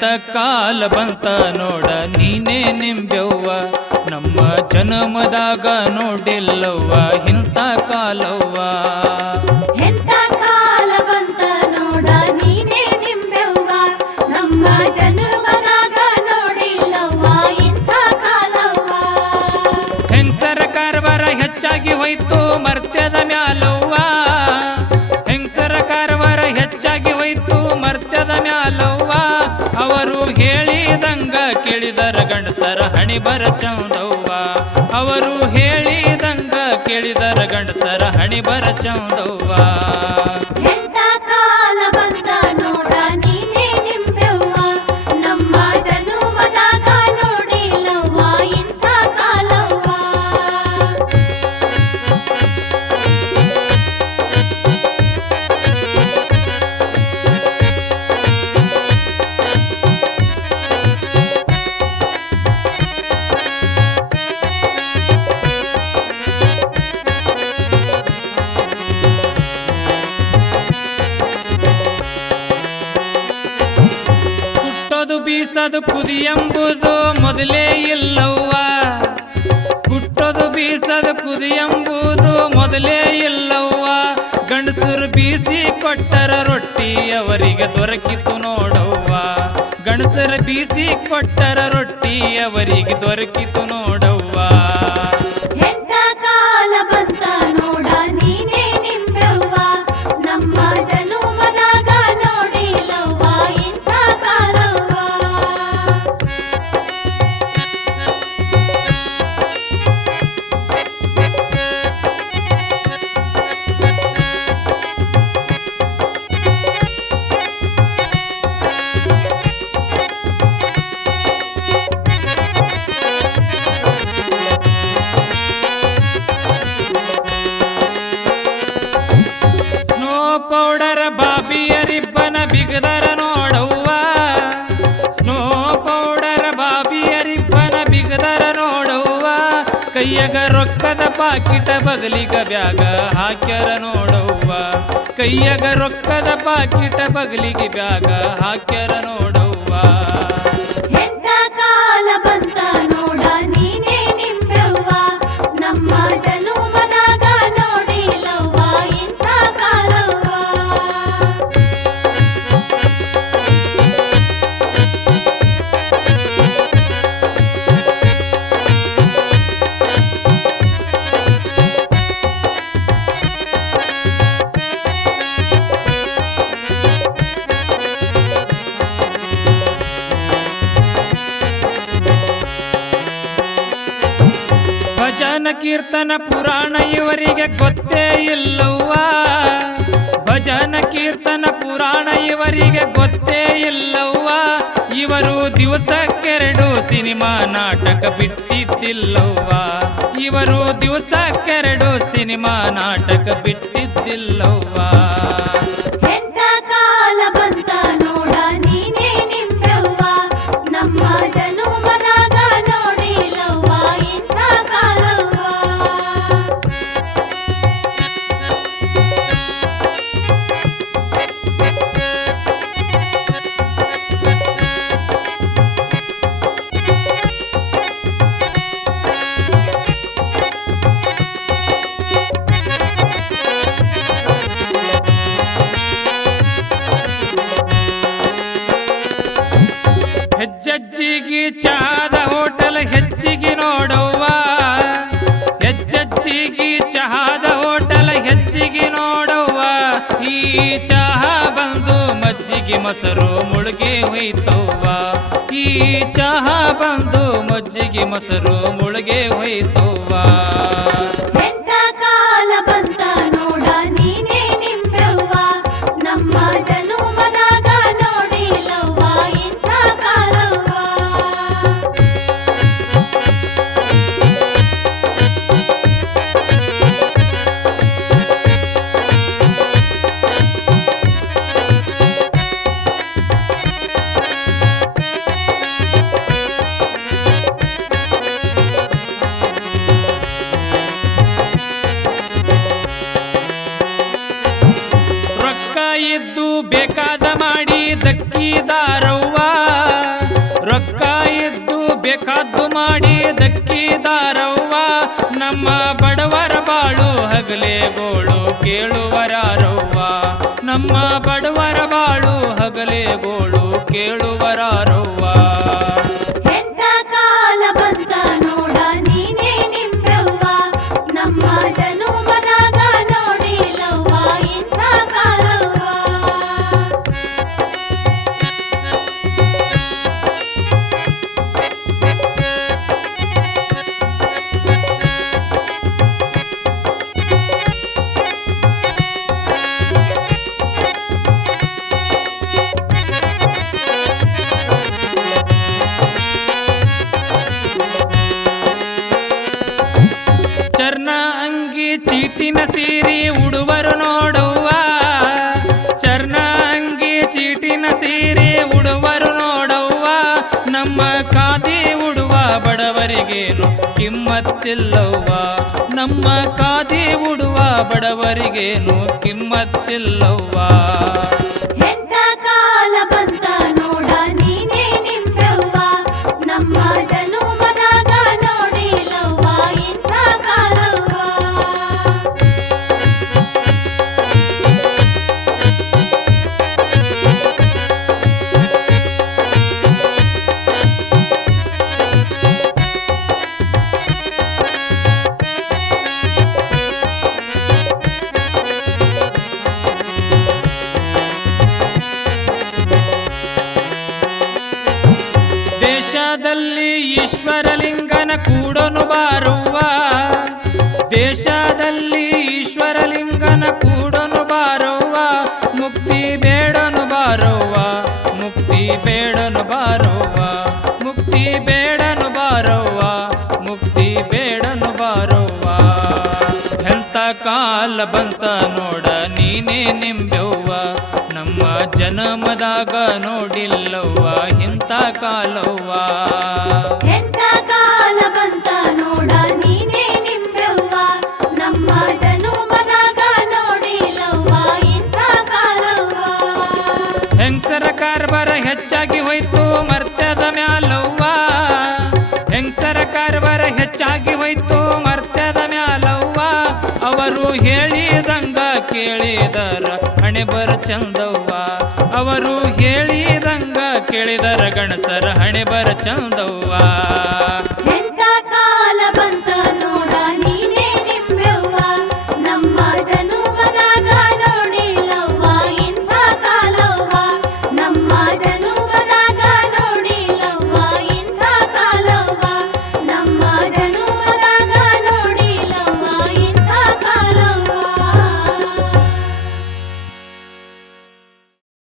ಎಂತ ಕಾಲ ಬಂತ ನೋಡ ನೀನೇ ನಿಂಬೆವ್ವ ನಮ್ಮ ಜನ್ಮದಾಗ ನೋಡಿಲ್ಲವ್ವ ಇಂಥ ಕಾಲವ್ವ ಎಂತ ಕಾಲ ಬಂತ ನೋಡ ನೀನೇ ನಿಂಬೆವ್ವ ನಮ್ಮ ಜನ್ಮದಾಗ ನೋಡಿಲ್ಲವ್ವ ಇಂಥ ಕಾಲವ್ವ ಹೆಂಗಸರ ಕಾರವಾರ ಹೆಚ್ಚಾಗಿ ಹೋಯ್ತು ಮರ್ತ್ಯದ ಮ್ಯಾಲವ್ವ ಹೆಂಗಸರ ಕಾರವಾರ ಹೆಚ್ಚಾಗಿ ಹೋಯ್ತು ಮರ್ತ್ಯದ ಮ್ಯಾಲವ್ವ ಅವರು ಹೇಳಿದಂಗ ಕೇಳಿದರ ಗಂಡಸರ ಹಣಿಬರ ಚಂದವ್ವ ಅವರು ಹೇಳಿದಂಗ ಕೇಳಿದರ ಗಂಡಸರ ಹಣಿಬರ ಚಂದವ್ವ ಎಂತ ಕಾಲ ಬಂತ ನೋಡ ನೀನೇ ನಿಂಬೆವ್ವ ನಮ್ಮ ಜನ್ಮದಾಗ ನೋಡಿಲ್ಲವ್ವ ಇಂಥ ಕಾಲವ್ವ ಕುಟ್ಟೋದು ಬೀಸದು ಕುದಿ ಎಂಬುದು ಮೊದಲೇ ಇಲ್ಲವ್ವ ಕುಟ್ಟೋದು ಬೀಸದು ಕುದಿ ಎಂಬುದು ಮೊದಲೇ ಇಲ್ಲವ್ವ ಗಂಡಸರು ಬೀಸಿ ಕೊಟ್ಟರ ರೊಟ್ಟಿ ಅವರಿಗೆ ದೊರಕಿತು ನೋಡವ್ವ ಗಂಡಸರು ಬೀಸಿ ಕೊಟ್ಟರ ರೊಟ್ಟಿ ಅವರಿಗೆ ದೊರಕಿತು ನೋಡವ್ವ ಎಂತ ಕಾಲ ಬಂತ ನೋಡ ನೀನೇ ನಿಂಬೆವ್ವ ನಮ್ಮ ಜನ್ಮದಾಗ ನೋಡಿಲ್ಲವ್ವ ಇಂಥ ಕಾಲವ್ವ ಸ್ನೋ ಪೌಡರ್ ಬಾಬಿಯರಿಬ್ಬನ ಬಿಗದರ ನೋಡವ್ವ ಸ್ನೋ ಪೌಡರ್ ಬಾಬಿಯರಿಬ್ಬನ ಬಿಗದರ ನೋಡವ್ವ ಕೈಯಾಗ ರೊಕ್ಕದ ಪಾಕಿಟ ಬಗಲಿಗ ಬ್ಯಾಗ ಹಾಕ್ಯಾರ ನೋಡವ್ವ ಕೈಯಾಗ ರೊಕ್ಕದ ಪಾಕಿಟ ಬಗಲಿಗೆ ಬ್ಯಾಗ ಹಾಕ್ಯಾರ ನೋಡವ್ವ ಎಂತ ಕಾಲ ಬಂತ ನೋಡ ನೀನೇ ನಿಂಬೆವ್ವ ನಮ್ಮ ಜನ್ಮದಾಗ ನೋಡಿಲ್ಲವ್ವ ಇಂಥ ಕಾಲವ್ವ ಭಜನ ಕೀರ್ತನ ಪುರಾಣ ಇವರಿಗೆ ಗೊತ್ತೇ ಇಲ್ಲವ್ವ ಭಜನ ಕೀರ್ತನ ಪುರಾಣ ಇವರಿಗೆ ಗೊತ್ತೇ ಇಲ್ಲವ್ವ ಇವರು ದಿವಸಕ್ಕೆರಡು ಸಿನಿಮಾ ನಾಟಕ ಬಿಟ್ಟಿದ್ದಿಲ್ಲವ್ವ ಇವರು ದಿವಸಕ್ಕೆರಡು ಸಿನಿಮಾ ನಾಟಕ ಬಿಟ್ಟಿದ್ದಿಲ್ಲವ್ವ ಎಂತ ಕಾಲ ಬಂತ ನೋಡ ನೀನೇ ನಿಂಬೆವ್ವ ನಮ್ಮ ಜನ್ಮದಾಗ ನೋಡಿಲ್ಲವ್ವ ಇಂಥ ಕಾಲವ್ವ ಹೆಜ್ಜಜ್ಜಿಗೆ ಚಹಾದ ಹೋಟೆಲ್ ಹೆಚ್ಚಿಗೆ ನೋಡವ್ವ ಹೆಜ್ಜಜ್ಜಿಗೆ ಚಹಾದ ಹೋಟೆಲ್ ಹೆಚ್ಚಿಗೆ ನೋಡವ್ವ ಈ ಚಹಾ ಬಂದು ಮಜ್ಜಿಗೆ ಮೊಸರು ಮುಳುಗೆ ಹೋಯ್ತವ್ವ ಈ ಚಹಾ ಬಂದು ಮಜ್ಜಿಗೆ ಮೊಸರು ಮುಳುಗೆ ಹೋಯ್ತವ್ವ ಎಂತ ಕಾಲ ಬಂತ ನೋಡ ನೀನೇ ನಿಂಬೆವ್ವ ನಮ್ಮ ಜನ್ಮದಾಗ ನೋಡಿಲ್ಲವ್ವ ಇಂಥ ಕಾಲವ್ವ ಬೇಕಾದ ಮಾಡಿ ದಕ್ಕಿ ದಕ್ಕಿದಾರವ್ವ ರೊಕ್ಕ ಇದ್ದು ಬೇಕಾದ್ದು ಮಾಡಿ ದಕ್ಕಿದಾರವ್ವ ನಮ್ಮ ಬಡವರ ಬಾಳು ಹಗಲೆಗೋಳು ಕೇಳುವರಾರವ್ವ ನಮ್ಮ ಬಡವರ ಬಾಳು ಹಗಲೆಗೋಳು ಕೇಳುವರಾರವ್ವ ಎಂಥ ಕಾಲ ಬಂತ ನೋಡ ನೀನೇ ನಿಂಬೆವ್ವ ನಮ್ಮ ಜನುಮದಾಗ ನೋಡಿಲ್ಲವ್ವ ಇಂಥ ಕಾಲವ್ವ ಚರ್ನ ಅಂಗಿ ಚೀಟಿನ ಸೀರಿ ಉಡುವರು ನೋಡುವ ಚರ್ನ ಅಂಗಿ ಚೀಟಿನ ಸೀರೆ ಉಡುವರು ನೋಡುವ ನಮ್ಮ ಖಾದಿ ಉಡುವ ಬಡವರಿಗೇನು ಕಿಮ್ಮತ್ತಿಲ್ಲವ್ವ ನಮ್ಮ ಖಾದಿ ಉಡುವ ಬಡವರಿಗೇನು ಕಿಮ್ಮತ್ತಿಲ್ಲವ್ವ ಎಂಥ ಕಾಲ ಬಂತ ನೋಡ ನೀನೇ ನಿಂಬೆವ್ವ ನಮ್ಮ ಜನುಮದಾಗ ನೋಡಿಲ್ಲವ್ವ ಇಂಥ ಕಾಲವ್ವ ದೇಶದಲ್ಲಿ ಈಶ್ವರಲಿಂಗನ ಕೂಡನು ಬಾರುವ ದೇಶದಲ್ಲಿ ಈಶ್ವರಲಿಂಗನ ಕೂಡನು ಬಾರುವ ಮುಕ್ತಿ ಬೇಡನು ಬಾರುವ ಮುಕ್ತಿ ಬೇಡನು ಬಾರುವ ಮುಕ್ತಿ ಬೇಡನು ಬಾರುವ ಮುಕ್ತಿ ಬೇಡನು ಬಾರುವ ಎಂಥ ಕಾಲ ಬಂತ ನೋಡ ನೀನೇ ನಿಂಬೆವ್ವ ನಮ್ಮ ಜನ್ಮದಾಗ ನೋಡಿಲ್ಲವ್ವ ಇಂಥ ಕಾಲವ್ವ ಎಂಥ ಕಾಲ ಬಂತ ನೋಡ ನೀನೇ ನಿಂಬೆವ್ವ ನಮ್ಮ ಜನುಮದಾಗ ನೋಡಿಲ್ಲವ್ವ ಇಂಥ ಕಾಲವ್ವ ಹೆಂಗಸರ ಕಾರ್ಬಾರ ಹೆಚ್ಚಾಗಿ ಹೋಯ್ತು ಮರ್ತ್ಯದ ಮ್ಯಾಲವ್ವ ಹೆಂಗಸರ ಕಾರ್ಬಾರ ಹೆಚ್ಚಾಗಿ ಹೋಯ್ತು ಮರ್ತ್ಯದ ಮ್ಯಾಲವ್ವ ಅವರು ಹೇಳಿದಂಗ ಕೇಳಿದರ ಹಣೆ ಬರ ಚಂದವ್ವ ಅವರು ಹೇಳಿದಂಗ ಕೇಳಿದರ ಗಣಸರ ಹಣೆ ಬರ ಚಂದವ್ವ